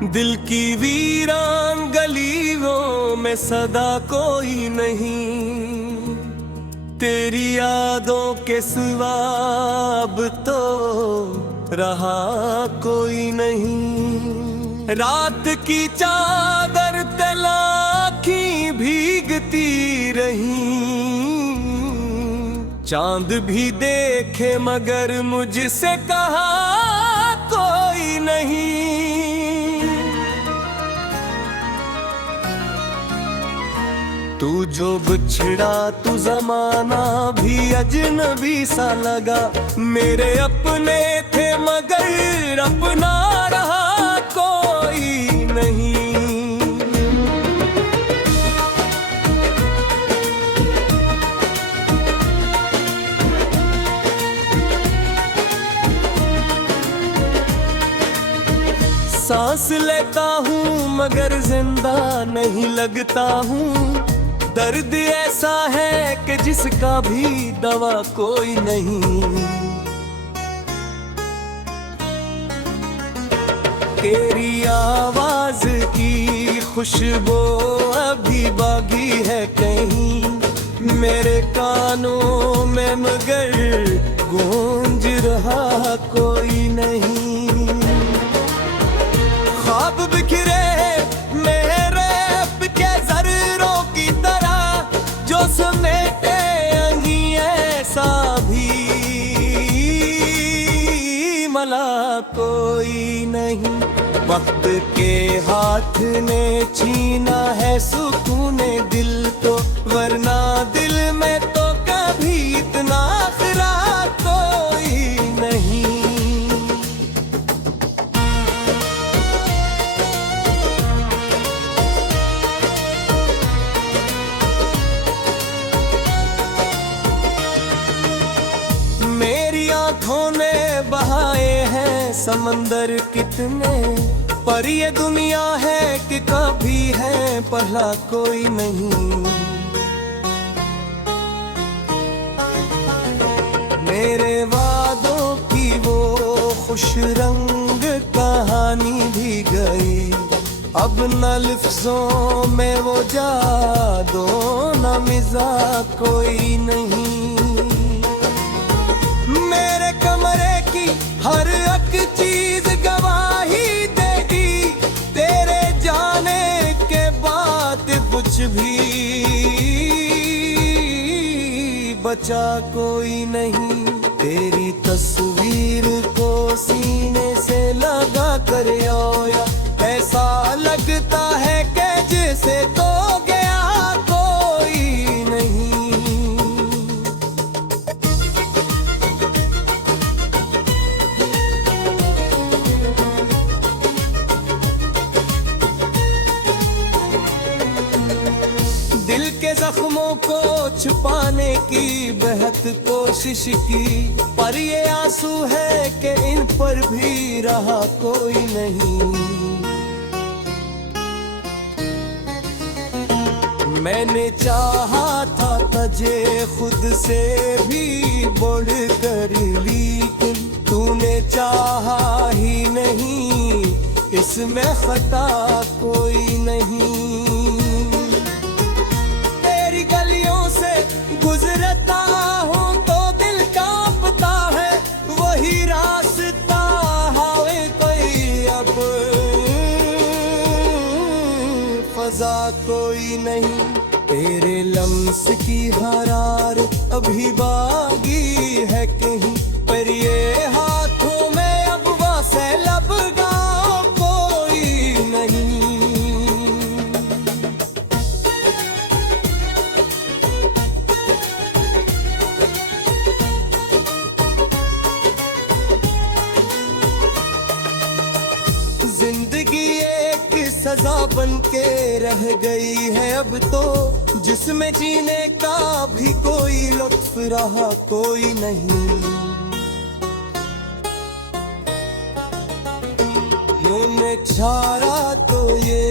दिल की वीरान गलियों में सदा कोई नहीं, तेरी यादों के सिवा अब तो रहा कोई नहीं। रात की चादर तलाखी भीगती रही, चांद भी देखे मगर मुझसे कहा कोई नहीं। तू जो बिछड़ा तू जमाना भी अजनबी सा लगा, मेरे अपने थे मगर अपना रहा कोई नहीं। सांस लेता हूँ मगर जिंदा नहीं लगता हूँ, दर्द ऐसा है कि जिसका भी दवा कोई नहीं। तेरी आवाज की खुशबू अभी बागी है कहीं मेरे कानों में, मगर गूंज रहा कोई नहीं। ख्वाब बिखरे मेरे के जर्रों की तरह, जो समेटे यहीं ऐसा भी मला कोई नहीं। वक्त के हाथ ने छीना है सुकूने दिल तो, वरना दिल में तो कभी इतना खरा कोई नहीं। मेरी आंखों ने बहाए हैं समंदर कितने, पर ये दुनिया है कि कभी है पहला कोई नहीं। मेरे वादों की वो खुश रंग कहानी भी गई, अब न लफ्जों में वो जादू न मिजाज कोई नहीं। मेरे कमरे की हर एक चीज गवाही देगी, तेरे जाने के बाद कुछ भी बचा कोई नहीं। तेरी तस्वीर को सीने से लगा कर आया, ऐसा लगता है कि जैसे तो गया कोई नहीं। दिल के जख्मों को छुपाने की बेहद कोशिश की, पर ये आंसू है कि इन पर भी रहा कोई नहीं। मैंने चाहा था तुझे खुद से भी बढ़ कर, लेकिन तूने चाहा ही नहीं, इसमें खता कोई नहीं। गलियों से गुजरता हूँ तो दिल कांपता है, वही रास्ता हावे कोई अब फजा कोई नहीं। तेरे लम्स की हरार अभी बागी है कहीं, पर ये हाथों में अब वासे लब गाँव कोई नहीं। जिंदगी एक सजा बन के रह गई है अब तो, जिसमें जीने का भी कोई लुत्फ रहा कोई नहीं। यूं छारा तो ये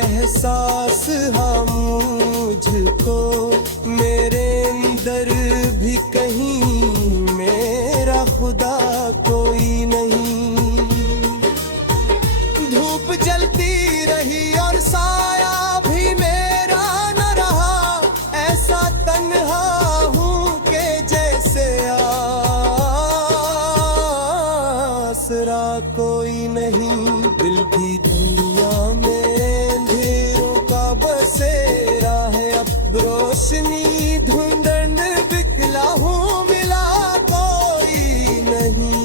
एहसास हाँ मुझको, मेरे अंदर भी कहीं मेरा खुदा कोई नहीं। धूप जल रोशनी ढूंढन बिकला हूँ, मिला कोई नहीं।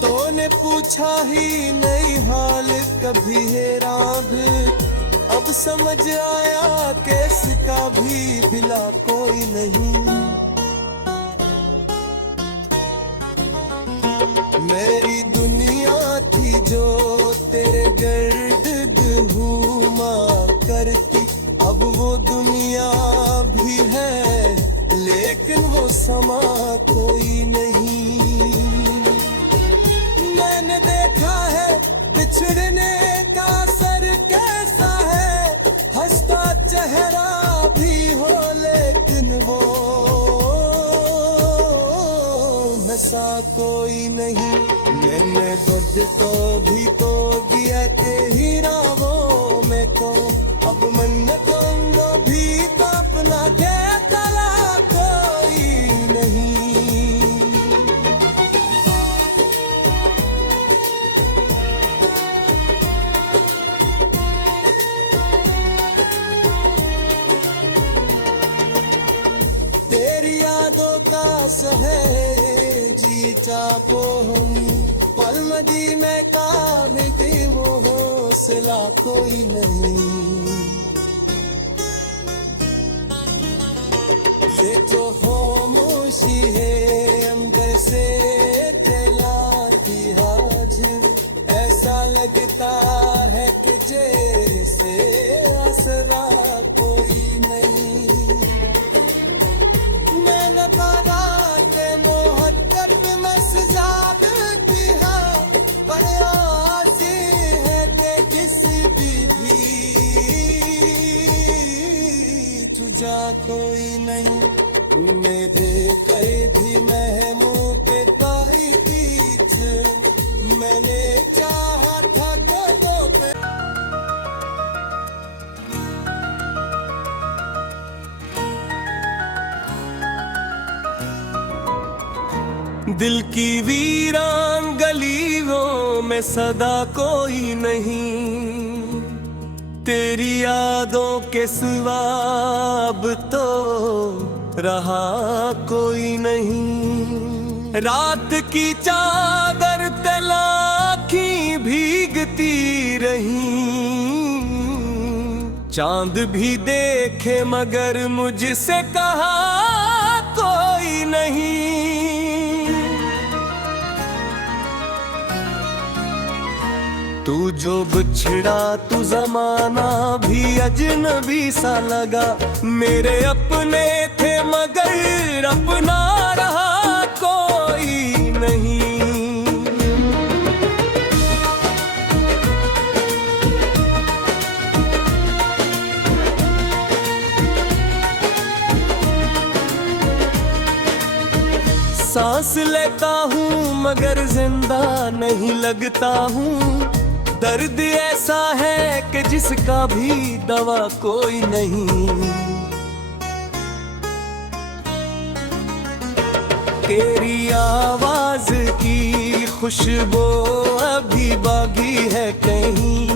तूने पूछा ही नहीं हाल कभी हैरा भी, अब समझ आया कि इसका भी बिला कोई नहीं। मेरी दुनिया थी जो तेरे गर्द घूमा करती, अब वो दुनिया भी है लेकिन वो समा कोई नहीं। मैंने देखा है बिछड़ने का असर कैसा है, हंसता चेहरा भी हो लेकिन वो नशा कोई नहीं। मैंने खुद को भी तो दिया के हीरा वो मैं को, अब मन्नतों भी तो अपना के तला कोई नहीं। तेरी यादों का सहेजी चापो हम, पलमदी में काबिती वो हौसला कोई नहीं। ये तो खामोशी है अंदर से कहलाती हाजिर, ऐसा लगता है कि जैसे असरा कोई नहीं। मैंने बारात मोहब्बत में सजाद किया, पर आसी है कि किसी भी तुझा कोई नहीं। मेरे कई भी महमू के ताई बीच मैंने चाहा था तो पे दिल की वीरान गलियों में सदा कोई नहीं, तेरी यादों के सिवा अब तो रहा कोई नहीं। रात की चादर तलाखी भीगती रही, चांद भी देखे मगर मुझसे कहा कोई नहीं। तू जो बिछड़ा तू जमाना भी अजनबी सा लगा, मेरे अपने थे मगर अपना रहा कोई नहीं। सांस लेता हूँ मगर जिंदा नहीं लगता हूँ, दर्द ऐसा है कि जिसका भी दवा कोई नहीं। तेरी आवाज की खुशबू अभी बागी है कहीं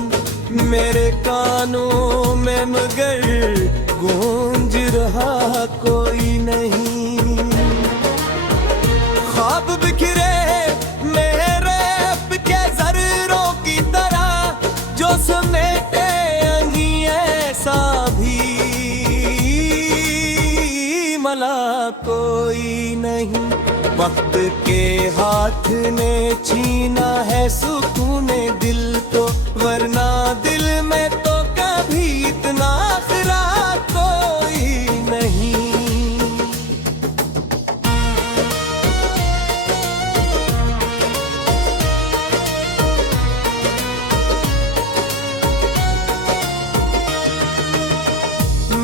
मेरे कानों में, मगर गूंज रहा कोई नहीं। ख्वाब बिखरे मेरे के जर्रों की तरह जो समेटे यहीं, ऐसा भी मला कोई नहीं। वक्त के हाथ ने छीना है सुकून दिल तो, वरना दिल में तो कभी इतना खरा कोई नहीं।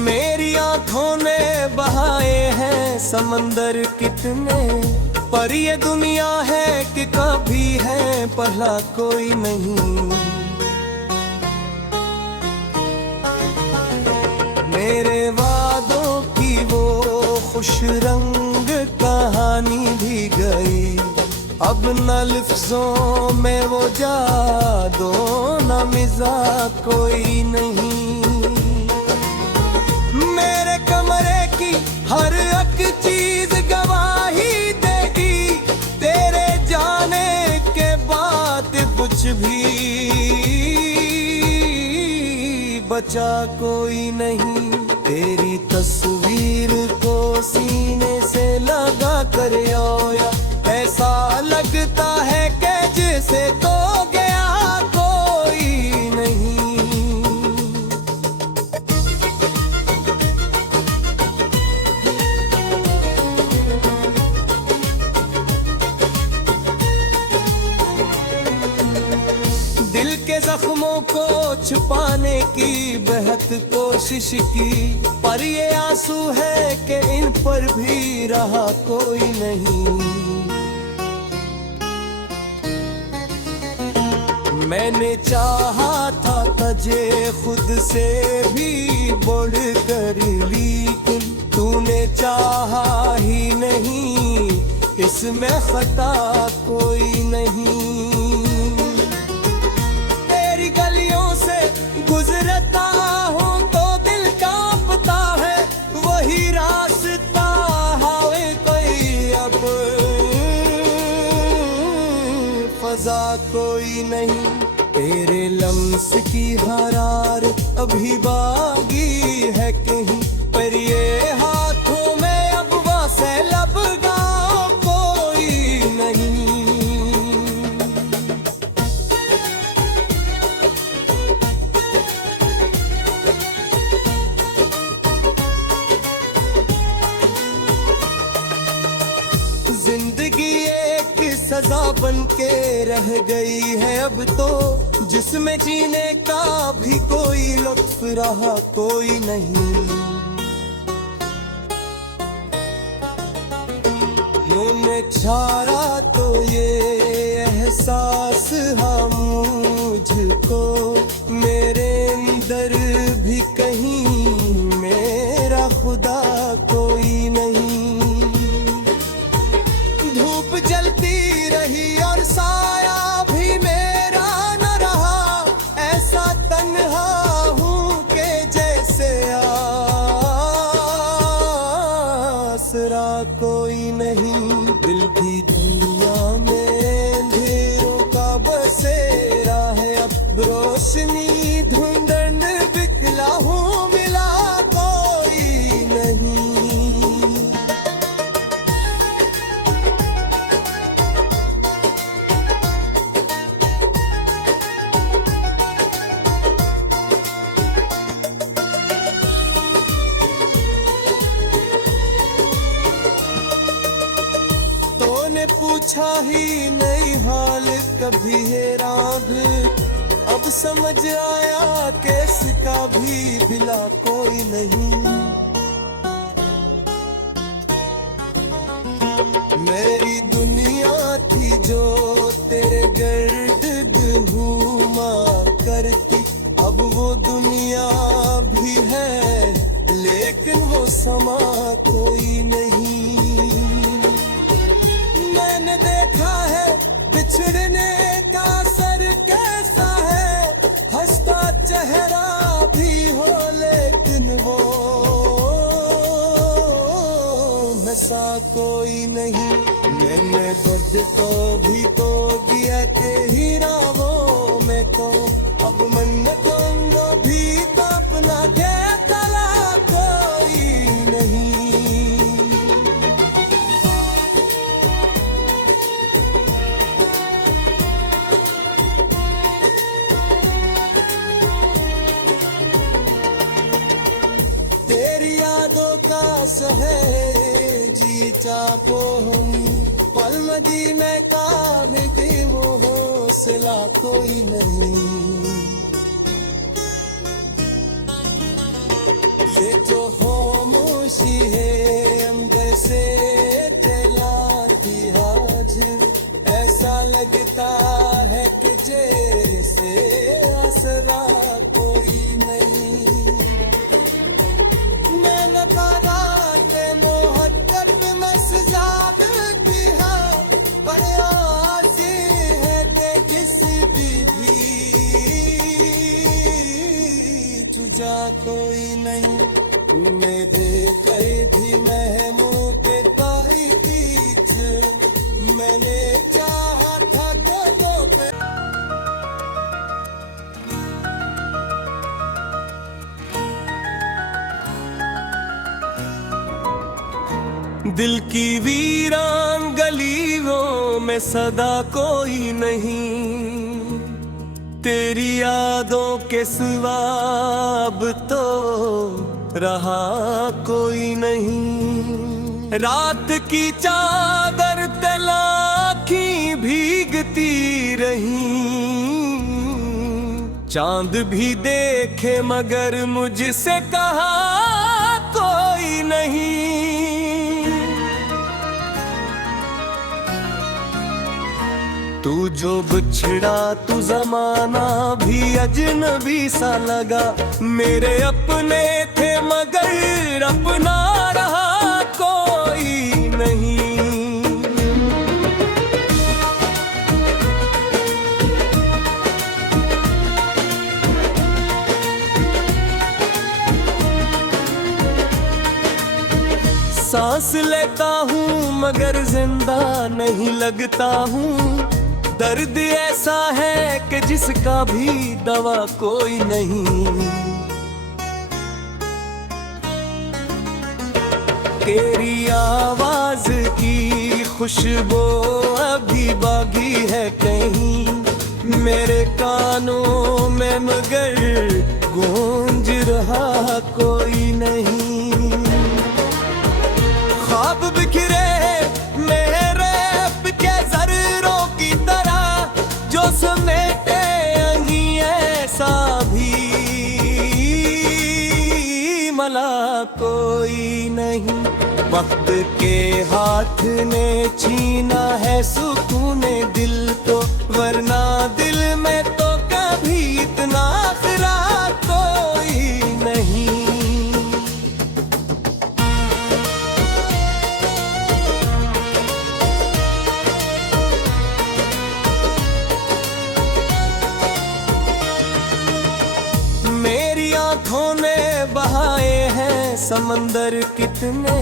मेरी आंखों ने बहाए हैं समंदर कितने, पर ये दुनिया है कि कभी है पहला कोई नहीं। मेरे वादों की वो खुश रंग कहानी भी गई। अब न लफ्जों में वो जादू न मिजाज कोई नहीं। मेरे कमरे की हर एक चीज गवाही देगी, तेरे जाने के बाद कुछ भी बचा कोई नहीं। तेरी तस्वीर को सीने से लगा कर आया, ऐसा लगता है कि जैसे तो गया कोई नहीं। दिल के जख्मों को छुपाने की बेहद कोशिश की, पर ये आंसू है कि इन पर भी रहा कोई नहीं। मैंने चाहा था तुझे खुद से भी बढ़कर, लेकिन तूने चाहा ही नहीं, इसमें खता कोई नहीं। तेरी गलियों से गुजरता हूँ तो दिल कांपता है, वही रास्ता हावे कोई अब फजा कोई नहीं। तेरे लम्स की हरारत अभी बागी है कहीं, पर ये हाथों में अब वासे लबगा कोई नहीं। जिंदगी एक सजा बन के रह गई है अब तो, जिसमें जीने का भी कोई लुत्फ रहा कोई नहीं। मुझे छारा तो ये एहसास हाँ मुझको, मेरे अंदर भी कहीं मेरा खुदा कोई नहीं। धूप जलती रही और साया भी मेरा न रहा, ऐसा तन्हा हूँ कि जैसे आसरा कोई नहीं। दिल की दुनिया में अंधेरों का बसेरा है, अब रोशनी ढूंढन बिकला हूँ, मिला कोई नहीं। पूछा ही नहीं हाल कभी हैरान भी, अब समझ आया कि इसका भी बिला कोई नहीं। मेरी दुनिया थी जो तेरे गर्द घूमा करती, अब वो दुनिया भी है लेकिन वो समा कोई नहीं। मैंने देखा है बिछड़ने का असर कैसा है, हंसता चेहरा भी हो लेकिन वो हंसा कोई नहीं। मैंने दर्द को भी तो दिया के हीरा वो मैं को, अब मन्नतों भी तो अपना के तला कोई नहीं। का सहेजी चापो हम पल मदी में काबिल थी, वो हौसला कोई नहीं। ये जो खामोशी है अंदर से तलाती हाजिर, ऐसा लगता है कि जैसे आसरा कोई नहीं। कोई नहीं। मेरे कैदी महमू के ताई बीच मैंने चाहा था कदों पे। दिल की वीरान गलियों में सदा कोई नहीं, तेरी यादों के सिवा अब तो रहा कोई नहीं। रात की चादर तलाखी भीगती रही, चांद भी देखे मगर मुझसे कहा कोई नहीं। तू जो बिछड़ा तू जमाना भी अजनबी सा लगा, मेरे अपने थे मगर अपना रहा कोई नहीं। सांस लेता हूँ मगर जिंदा नहीं लगता हूँ, दर्द ऐसा है कि जिसका भी दवा कोई नहीं। तेरी आवाज की खुशबू अभी बागी है कहीं मेरे कानों में, मगर गूंज रहा कोई नहीं। ख्वाब बिखरे मेरे के जर्रों की तरह, जो समेटे यहीं ऐसा भी मला कोई नहीं। वक्त के हाथ ने छीना है सुकून दिल को, वरना दिल में तो कभी इतना खरा कोई नहीं। आँखों ने बहाए हैं समंदर कितने,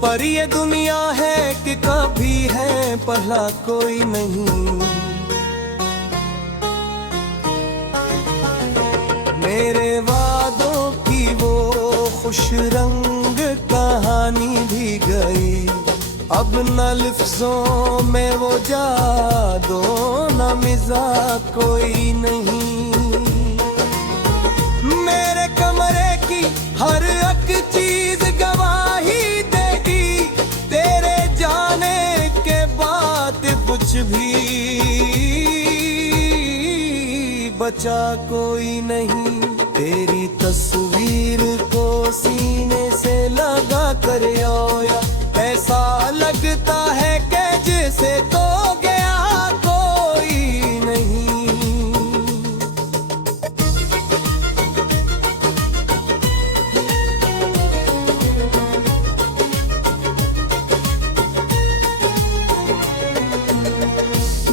पर ये दुनिया है कि कभी है पहला कोई नहीं। मेरे वादों की वो खुश रंग कहानी भी गई, अब न लिफ्ज़ों में वो जादू न मिज़ाज कोई नहीं। मेरे कमरे की हर एक चीज गवाही देगी, तेरे जाने के बाद कुछ भी बचा कोई नहीं। तेरी तस्वीर को सीने से लगा कर आया, ऐसा लगता है कि जैसे तो गया कोई नहीं।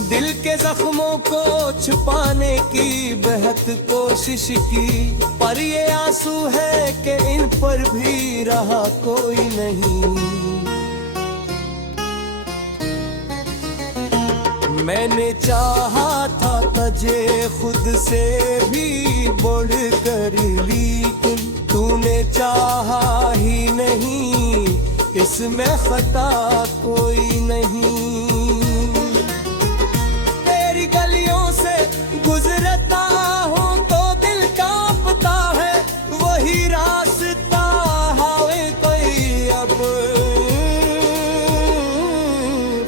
दिल के जख्मों को छुपाने की बेहद कोशिश की, पर ये आंसू है कि इन पर भी रहा कोई नहीं। मैंने चाहा था तुझे खुद से भी बढ़ कर, लेकिन तूने चाहा ही नहीं, इसमें खता कोई नहीं। गलियों से गुजरता हूँ तो दिल कांपता है, वही रास्ता हावे कोई अब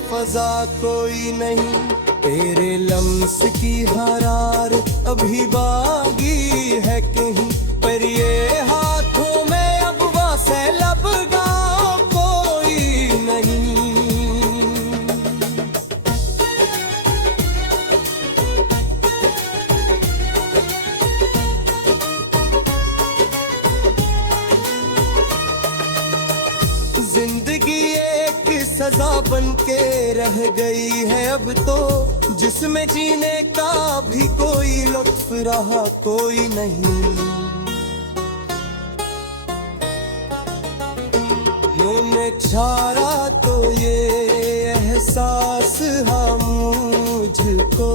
फजा कोई नहीं। तेरे लम्स की हरार अभी बागी है कहीं, पर ये हाथों में अब वासे लबगा कोई नहीं। जिंदगी एक सजा बन के रह गई है अब तो, जिसमें जीने का भी कोई लुत्फ रहा कोई नहीं। में छारा तो ये एहसास हाँ मुझको,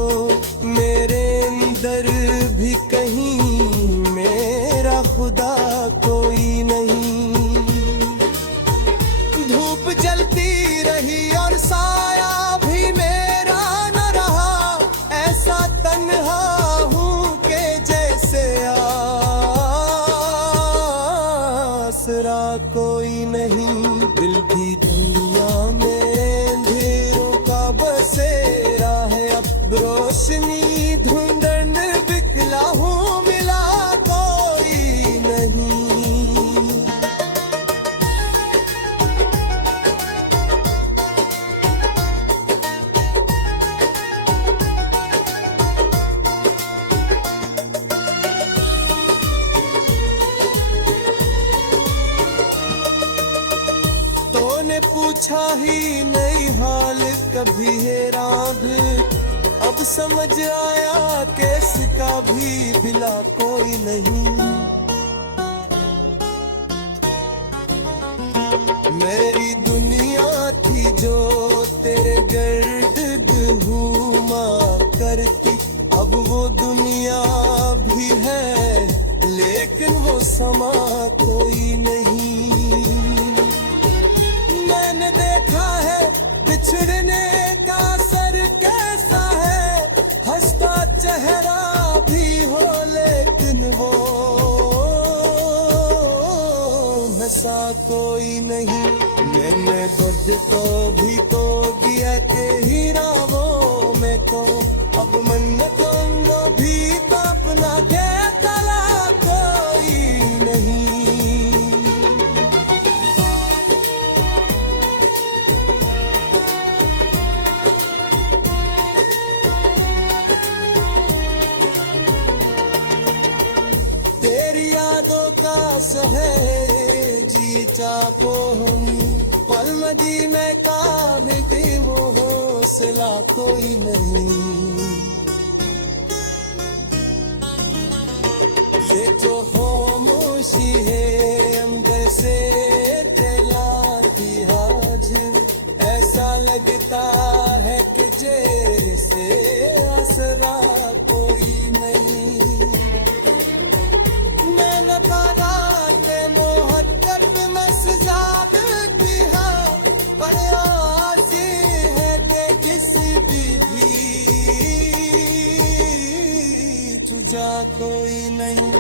मेरे अंदर भी कहीं मेरा खुदा कोई नहीं। धूप जलती रही और साया भी मेरा न रहा, ऐसा तन्हा हूँ के जैसे आसरा कोई नहीं। दिल भी दुनिया में अंधेरों का बसेरा है, अब रोशनी ढूंढन बिकला हूँ, मिला कोई नहीं। तूने पूछा ही नहीं हाल कभी है रात, अब समझ आया कि इसका भी बिला कोई नहीं। मेरी दुनिया थी जो तेरे गर्द घूमा करती, अब वो दुनिया भी है लेकिन वो समा कोई नहीं। मैंने देखा है बिछड़ने का असर कैसा है, हंसता चेहरा भी हो लेकिन वो हंसा कोई नहीं। मैंने खुद तो भी तो दिया के हीरा वो मैं को, अब मन्नतों भी तो अपना के तला कोई नहीं। तेरी यादों का सहेजी चापो हम, पल मदीने का भी वो हौसला कोई नहीं। ये जो खामोशी है अंदर से जलाती आज, ऐसा लगता है कि जैसे आसरा कोई नहीं। मोहब्बत में सजाद दिया पर आसी है कि किसी भी तुझा कोई नहीं।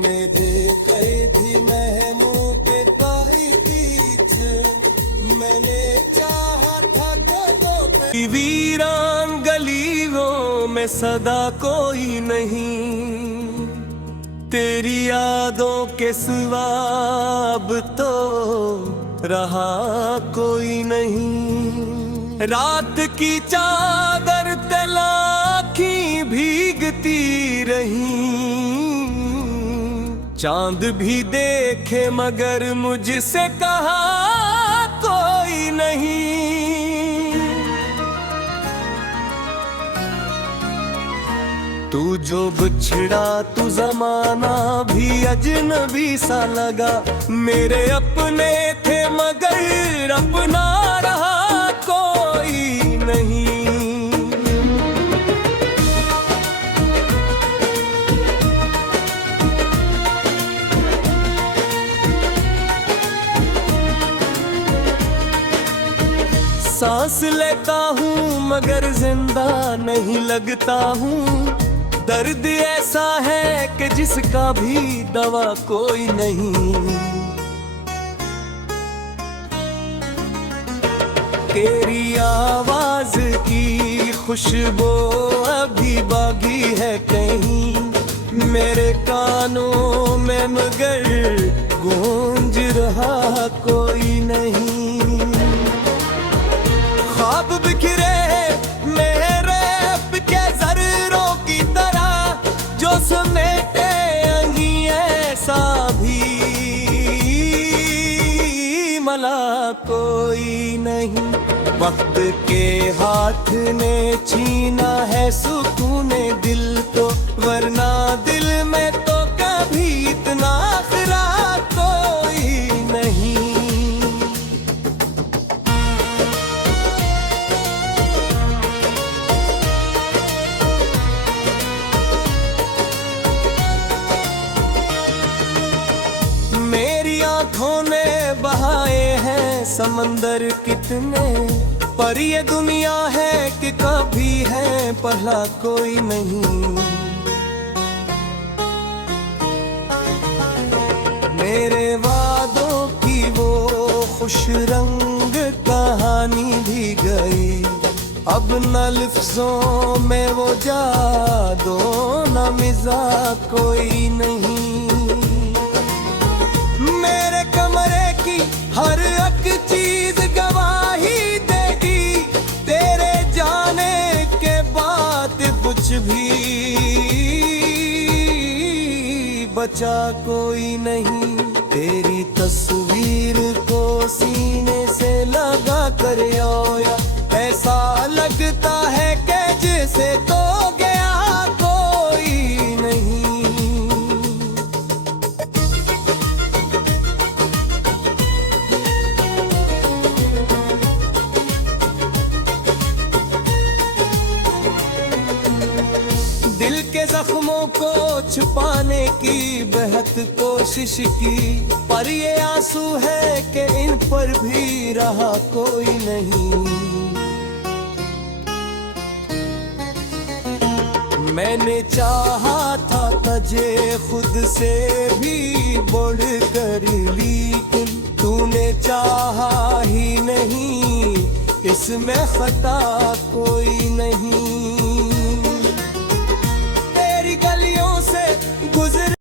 मेरे कैदी महमू के ताई बीच मैंने चाहा था कि वीरान गलियों में सदा कोई नहीं। तेरी यादों के सिवा अब तो रहा कोई नहीं। रात की चादर तलाखी भीगती रही, चांद भी देखे मगर मुझसे कहा कोई नहीं। तू जो बिछड़ा तू जमाना भी अजनबी सा लगा, मेरे अपने थे मगर अपना रहा कोई नहीं। सांस लेता हूँ मगर जिंदा नहीं लगता हूँ, दर्द ऐसा है कि जिसका भी दवा कोई नहीं। तेरी आवाज की खुशबू अभी बागी है कहीं मेरे कानों में, मगर गूंज रहा कोई नहीं। ख्वाब बिखरे मेरे के जर्रों की तरह, जो समेटे यही ऐसा भी मला कोई नहीं। वक्त के हाथ ने छीना है सुकूने दिल को, वरना दिल में तो कभी इतना खरा कोई नहीं। समंदर कितने, पर ये दुनिया है कि कभी है पहला कोई नहीं। मेरे वादों की वो खुश रंग कहानी भी गई, अब न लफ्जों में वो जादू न मिजाज कोई नहीं। मेरे कमरे की हर एक चीज गवाही देगी, तेरे जाने के बाद कुछ भी बचा कोई नहीं। तेरी तस्वीर को सीने से लगा कर आया, ऐसा लगता है कि जैसे तो गया कोई नहीं। दिल के जख्मों को छुपाने की बेहद कोशिश की, पर ये आंसू है कि इन पर भी रहा कोई नहीं। मैंने चाहा था तुझे खुद से भी बढ़ कर, लेकिन तूने चाहा ही नहीं, इसमें खता कोई नहीं।